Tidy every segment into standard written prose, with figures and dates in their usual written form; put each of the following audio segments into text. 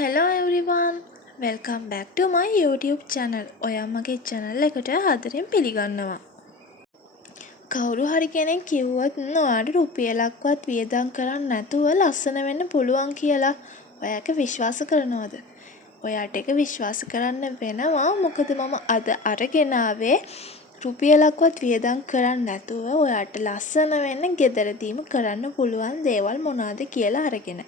Hello everyone, welcome back to my YouTube channel. ඔයා මගේ channel එකට ආදරෙන් පිළිගන්නවා. කවුරු හරි කෙනෙක් කිව්වොත් ඔයාට රුපියලක්වත් වියදම් කරන්න නැතුව ලස්සන වෙන්න පුළුවන් කියලා ඔයාට විශ්වාස කරනවද? ඔයාට ඒක විශ්වාස කරන්න වෙනවා. මොකද මම අද අරගෙන ආවේ රුපියලක්වත් වියදම් කරන්න නැතුව ඔයාට ලස්සන වෙන්න ගෙදරදීම කරන්න පුළුවන් දේවල් මොනවාද කියලා අරගෙන.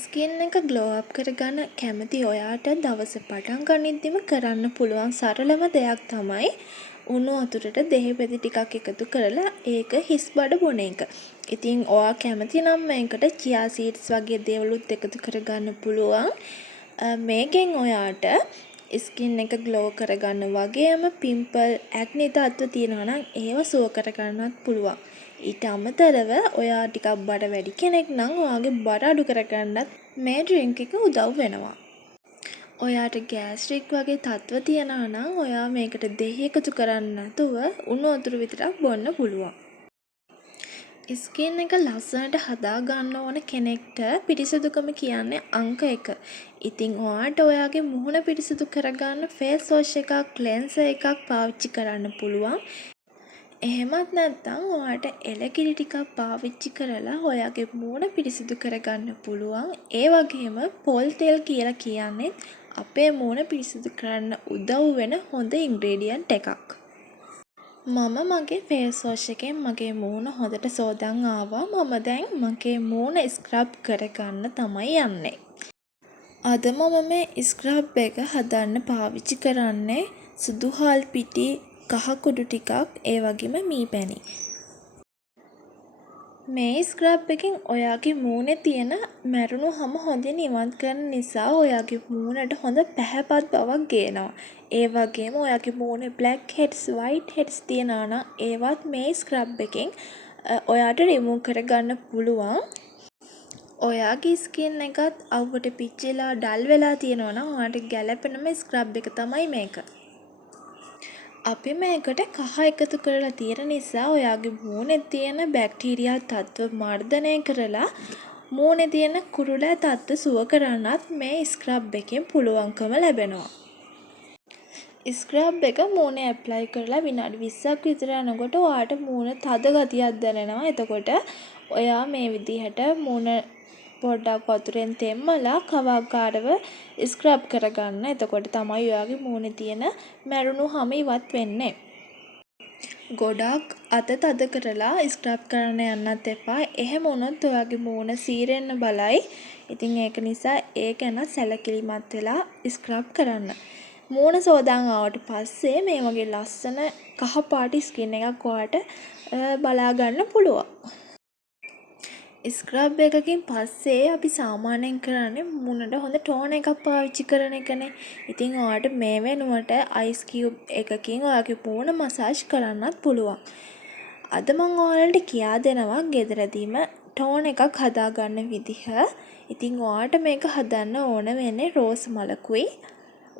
ස්කින් එක ග්ලෝ අප් කරගන්න කැමති ඔයාට දවස පටන් ගනිද්දිම කරන්න පුළුවන් සරලම දෙයක් තමයි උණු වතුරට දෙහි පෙති ටිකක් එකතු කරලා ඒක හිස් බඩ බොන එක. ඉතින් ඔයා කැමති නම් මේකට chia seeds වගේ දේවලුත් එකතු කරගන්න පුළුවන්. මේකෙන් ඔයාට ස්කින් එක ග්ලෝ කරගන්න වගේම පිම්පල් ඇක්නි තත්ත්ව තියෙනවා නම් ඒව සුව කරගන්නත් පුළුවන්. ඊට අමතරව ඔයා ටිකක් බඩ වැඩි කෙනෙක් නම් ඔයාගේ බඩ අඩු කරගන්නත් මේ ඩ්‍රින්ක් එක උදව් වෙනවා. ඔයාට ගෑස්ට්‍රික් වගේ තත්ත්ව තියනවා නම් ඔයා මේකට දෙහි එකතු කරන්නේ නැතුව උණු වතුර විතරක් බොන්න පුළුවන්. ස්කින් එක ලස්සනට හදා ගන්න ඕන කෙනෙක්ට පිරිසිදුකම කියන්නේ අංක 1. ඉතින් ඔයාට ඔයාගේ මුහුණ පිරිසිදු කරගන්න ෆේස් වොෂ් එකක්, ක්ලෙන්සර් එකක් පාවිච්චි කරන්න පුළුවන්. එහෙමත් නැත්නම් ඔයාට එලකිරි ටිකක් පාවිච්චි කරලා ඔයාගේ මූණ පිරිසිදු කරගන්න පුළුවන්. ඒ වගේම පොල් තෙල් කියලා කියන්නේ අපේ මූණ පිරිසිදු කරන්න උදව් වෙන හොඳ ඉන්ග්‍රීඩියන්ට් එකක්. මම මගේ ෆේස් වොෂ් එකෙන් මගේ මූණ හොඳට සෝදන් ආවා. මම දැන් මගේ මූණ ස්ක්‍රබ් කරගන්න තමයි යන්නේ. අද මම මේ ස්ක්‍රබ් එක හදන්න පාවිච්චි කරන්නේ සුදු හාල් පිටි, කහ කුඩු ටිකක්, ඒ වගේම මී පැණි. මේ ස්ක්‍රබ් එකෙන් ඔයාගේ මූණේ තියෙන මැරුණු හම හොඳින් ඉවත් කරන නිසා ඔයාගේ මූණට හොඳ පැහැපත් බවක් ගේනවා. ඒ වගේම ඔයාගේ මූණේ black heads, white heads තියනවා නම් ඒවත් මේ ස්ක්‍රබ් එකෙන් ඔයාට රිමූව් කරගන්න පුළුවන්. ඔයාගේ ස්කින් එකත් අවුවට පිච්චිලා ඩල් වෙලා තියෙනවා නම් ඔයාට ගැළපෙනම ස්ක්‍රබ් එක තමයි මේක. අපි මේකට කහ එකතු කරලා තියෙන නිසා ඔයාගේ මූණේ තියෙන බැක්ටීරියා තත්ත්ව මර්ධනය කරලා මූණේ තියෙන කුරුලෑ තත්ත්ව සුව කරන්නත් මේ ස්ක්‍රබ් එකෙන් පුළුවන්කම ලැබෙනවා. ස්ක්‍රබ් එක මූණේ ඇප්ලයි කරලා විනාඩි 20ක් විතර යනකොට ඔයාට මූණ තද ගතියක් දැනෙනවා. එතකොට ඔයා මේ විදිහට මූණ පොඩ්ඩක් වතුරෙන් තෙම්මලා කවාකාරව ස්ක්‍රබ් කරගන්න. එතකොට තමයි ඔයාගේ මූණේ තියෙන මැරුණු හම ඉවත් වෙන්නේ. ගොඩක් අත තද කරලා ස්ක්‍රබ් කරන්න යන්නත් එපා. එහෙම වුණොත් ඔයාගේ මූණ සීරෙන්න බලයි. ඉතින් ඒක නිසා ඒ ගැන සැලකිලිමත් වෙලා ස්ක්‍රබ් කරන්න. මූණ සෝදාන් ආවට පස්සේ මේ වගේ ලස්සන කහ පාට ස්කින් එකක් ඔයාට බලා ගන්න පුළුවන්. ස්ක්‍රබ් එකකින් පස්සේ අපි සාමාන්‍යයෙන් කරන්නේ මුණට හොඳ ටෝන් එකක් පාවිච්චි කරන එකනේ. ඉතින් ඔයාට මේ වෙනුවට අයිස් කියුබ් එකකින් ඔයාගේ මූණ මසාජ් කරන්නත් පුළුවන්. අද මම ඔයාලට කියා දෙනවා ගෙදරදීම ටෝන් එකක් හදාගන්න විදිහ. ඉතින් ඔයාට මේක හදන්න ඕන වෙන්නේ රෝස් මලකුයි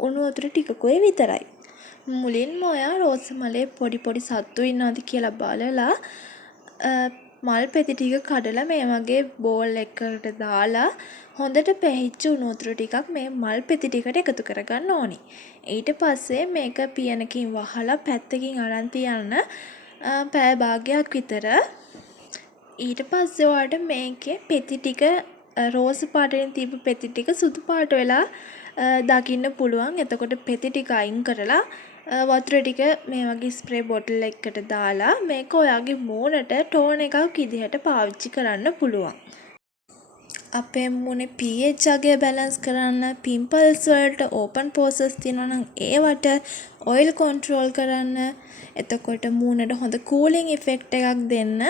උණු වතුර ටිකකුයි විතරයි. මුලින්ම ඔයා රෝස් මලේ පොඩි පොඩි සත්තු ඉන්නවද කියලා බලලා මල් පෙති ටික කඩලා මේ වගේ බෝල් එකකට දාලා හොඳට පැහිච්ච උණු වතුර ටිකක් මේ මල් පෙති ටිකට එකතු කරගන්න ඕනි. ඊට පස්සේ මේක පියනකින් වහලා පැත්තකින් අරන් තියන්න පැය භාගයක් විතර. ඊට පස්සේ ඔයාලට මේකේ පෙති ටික රෝස් පාටින් තිබ්බ පෙති ටික සුදු පාට වෙලා දකින්න පුළුවන්. එතකොට පෙති ටික අයින් කරලා වතුර ටික මේ වගේ ස්ප්‍රේ බොටල් එකකට දාලා මේක ඔයාගේ මූණට ටෝන් එකක් විදිහට පාවිච්චි කරන්න පුළුවන්. අපේ මූණේ pH අගය බැලන්ස් කරන්න, පිම්පල්ස් වලට ඕපන් පෝසස් තියෙනවා නම් ඒවට ඔයිල් කන්ට්‍රෝල් කරන්න, එතකොට මූණට හොඳ කූලින් ඉෆෙක්ට් එකක් දෙන්න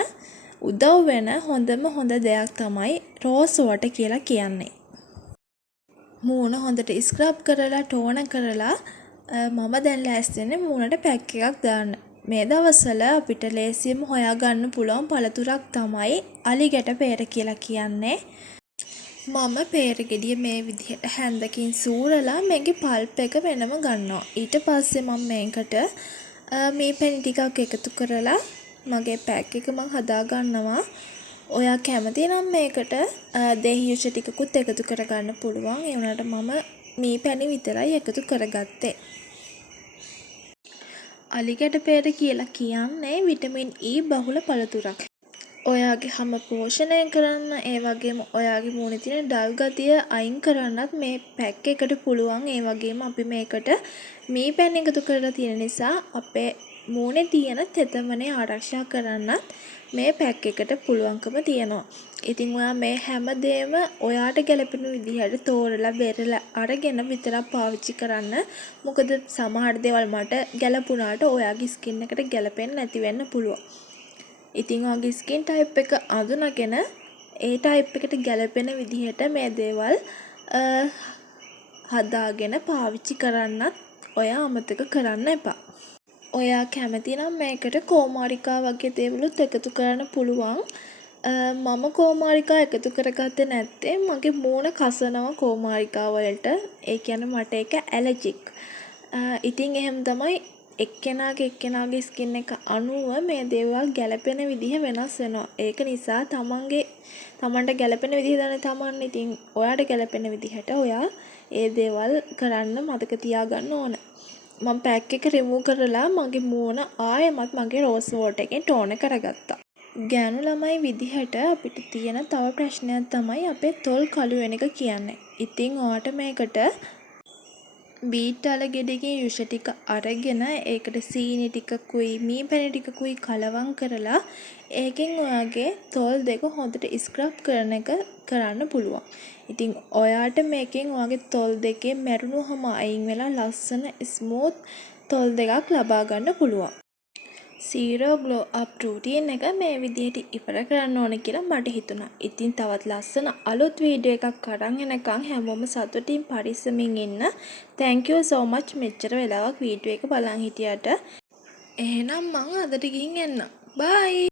උදව් වෙන හොඳම හොඳ දෙයක් තමයි රෝස් වෝටර් කියලා කියන්නේ. මූණ හොඳට ස්ක්‍රබ් කරලා ටෝන කරලා මම දැන් ලෑස්ති වෙන්නේ මූණට පැක් එකක් දාන්න. මේ දවස්වල අපිට ලේසියෙන්ම හොයාගන්න පුළුවන් පළතුරක් තමයි අලි ගැට peer කියලා කියන්නේ. මම peer ගෙඩිය මේ විදිහට හැන්දකින් සූරලා මේකේ පල්ප් එක වෙනම ගන්නවා. ඊට පස්සේ මම මේකට මේ පැණි ටිකක් එකතු කරලා මගේ පැක් එක මම හදා ගන්නවා. ඔයා කැමති නම් මේකට දෙහි යුෂ ටිකකුත් එකතු කරගන්න පුළුවන්. ඒ වුණාට මම මී පැණි විතරයි එකතු කරගත්තේ. අලිගැටපේර කියලා කියන්නේ විටමින් E බහුල පළතුරක්. ඔයාගේ හම පෝෂණය කරන්න, ඒ වගේම ඔයාගේ මූණේ තියෙන ඩල් ගතිය අයින් කරන්නත් මේ පැක් එකට පුළුවන්. ඒ වගේම අපි මේකට මී පැන් එකතු කරලා තියෙන නිසා අපේ මූණේ තියෙන තෙතමනේ ආරක්ෂා කරන්නත් මේ පැක් එකට පුළුවන්කම තියෙනවා. ඉතින් ඔයා මේ හැමදේම ඔයාට ගැලපෙන විදිහට තෝරලා බෙරලා අරගෙන විතරක් පාවිච්චි කරන්න. මොකද සමහර දේවල් මට ගැලපුණාට ඔයාගේ ස්කින් එකට ගැලපෙන්නේ නැති වෙන්න පුළුවන්. ඉතින් ඔයාගේ ස්කින් ටයිප් එක අඳුනගෙන ඒ ටයිප් එකට ගැලපෙන විදිහට මේ දේවල් හදාගෙන පාවිච්චි කරන්නත් ඔයා අමතක කරන්න එපා. ඔයා කැමති නම් මේකට කෝමාරිකා වගේ දේවලුත් එකතු කරන්න පුළුවන්. මම කෝමාරිකා එකතු කරගත්තේ නැත්තේ මගේ මූණ කසනවා කෝමාරිකා වලට. ඒ කියන්නේ මට ඒක ඇලර්ජික්. ඉතින් එහෙම තමයි එක්කෙනාගේ ස්කින් එක අනුව මේ දේවල් ගැලපෙන විදිහ වෙනස් වෙනවා. ඒක නිසා තමන්ට ගැලපෙන විදිහ දන්නේ තමන්. ඉතින් ඔයාට ගැලපෙන විදිහට ඔයා ඒ දේවල් කරන්න මතක තියාගන්න ඕන. මම පැක් එක රිමූව් කරලා මගේ මූණ ආයෙමත් මගේ රෝස් වෝටර් එකෙන් ටෝන කරගත්තා. ගෑනු ළමයි විදිහට අපිට තියෙන තව ප්‍රශ්නයක් තමයි අපේ තොල් කළු වෙන එක කියන්නේ. ඉතින් ඔයාට මේකට බීට් අලගෙඩියකින් යුෂ ටික අරගෙන ඒකට සීනි ටිකකුයි මී පැණි ටිකකුයි කලවම් කරලා ඒකෙන් ඔයාගේ තොල් දෙක හොඳට ස්ක්‍රබ් කරන එක කරන්න පුළුවන්. ඉතින් ඔයාට මේකෙන් ඔයාගේ තොල් දෙකේ මැරුණු හම අයින් වෙලා ලස්සන ස්මූත් තොල් දෙකක් ලබා ගන්න පුළුවන්. සීරෝ ග්ලෝ අප් රූටීන් එක මේ විදිහට ඉවර කරන්න ඕන කියලා මට හිතුණා. ඉතින් තවත් ලස්සන අලුත් වීඩියෝ එකක් අරන් එනකන් හැමෝම සතුටින් පරිස්සමින් ඉන්න. thank you so much මෙච්චර වෙලාවක් වීඩියෝ එක බලන් හිටියට. එහෙනම් මං අදට ගිහින් එන්න. bye.